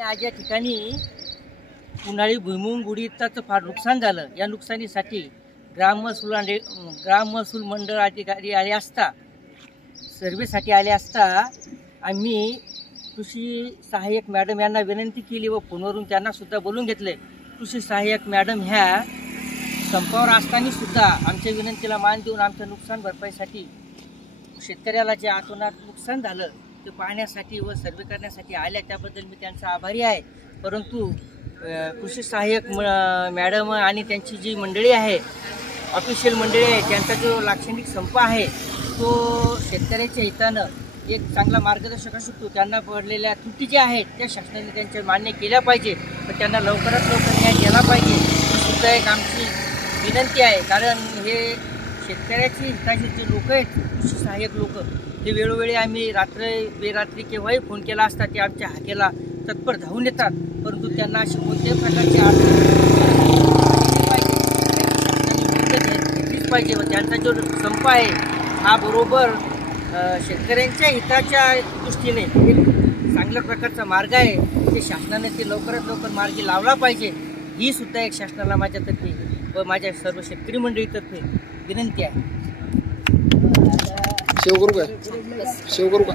आज या ठिकाणी उन्हाळी भुईमुग उडीदचं फार नुकसान झालं। या नुकसानीसाठी ग्राममहसूल मंडळ अधिकारी आले असता, सर्वेसाठी आले असता आम्ही कृषी सहाय्यक मॅडम यांना विनंती केली व फोनवरून त्यांना सुद्धा बोलून घेतले। कृषी सहाय्यक मॅडम ह्या संपावर असताना सुद्धा आमच्या विनंतीला मान देऊन आमच्या नुकसान भरपाईसाठी शेतकऱ्याला जे अतोनात नुकसान झालं ते पाहण्यासाठी व सर्वे करण्यासाठी आल्या, त्याबद्दल मी त्यांचा आभारी आहे। परंतु कृषी सहाय्यक मॅडम आणि त्यांची जी मंडळी आहे, ऑफिशियल मंडळी आहे, त्यांचा जो लाक्षणिक संप आहे तो शेतकऱ्याच्या हितानं एक चांगला मार्गदर्शक असू शकतो। त्यांना पडलेल्या त्रुटी ज्या आहेत त्या शासनाने त्यांच्या मान्य केल्या पाहिजे, पण त्यांना लवकरात लवकर न्याय दिला पाहिजे ही सुद्धा एक आमची विनंती आहे। कारण हे शेतकऱ्याची हिताचे जे लोक आहेत, कृषी सहाय्यक लोक, ते वेळोवेळी आम्ही बेरात्री केव्हाही फोन केला असता ते आमच्या हाकेला तत्पर धावून येतात, परंतु त्यांना अशी कोणत्याही प्रकारची घेतलीच पाहिजे व त्यांचा जो संप आहे हा बरोबर शेतकऱ्यांच्या हिताच्या दृष्टीने एक चांगल्या प्रकारचा मार्ग आहे, ते शासनाने ते लवकरात लवकर मार्गी लावला पाहिजे ही सुद्धा एक शासनाला माझ्यातर्फे व माझ्या सर्व शेतकरी मंडळीतर्फे विनंती आहे। शेव करू का?